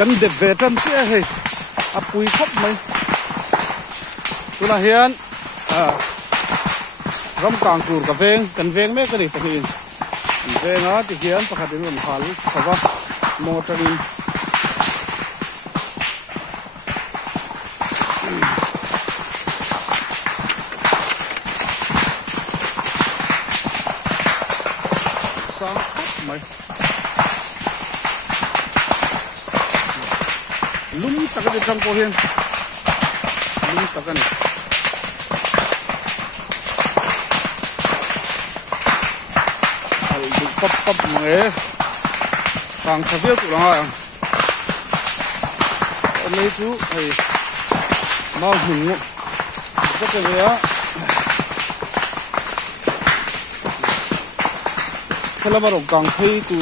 kan de ve tram se he apui khop mai tuna hian ram kang tur ka veng kan veng me ka ni takin venga ti hian pakhat in hal sawa motor in sang mai lum taka de tang ko hian lum taka ni al du pop pop nge sang thavial tu la nei chu ai mau hung ko ke ya khala marong kang thei tu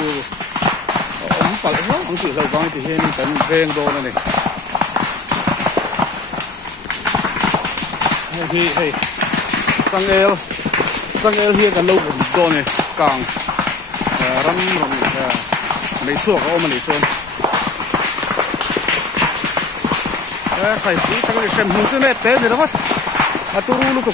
om pal ho ang ti lo bang ti hen kan veng do na ni hey sang el hi kan lo do ni kang ram ram nei suak om nei son khai si ta le sem hun chu ne te ni ra ma aturu lu ku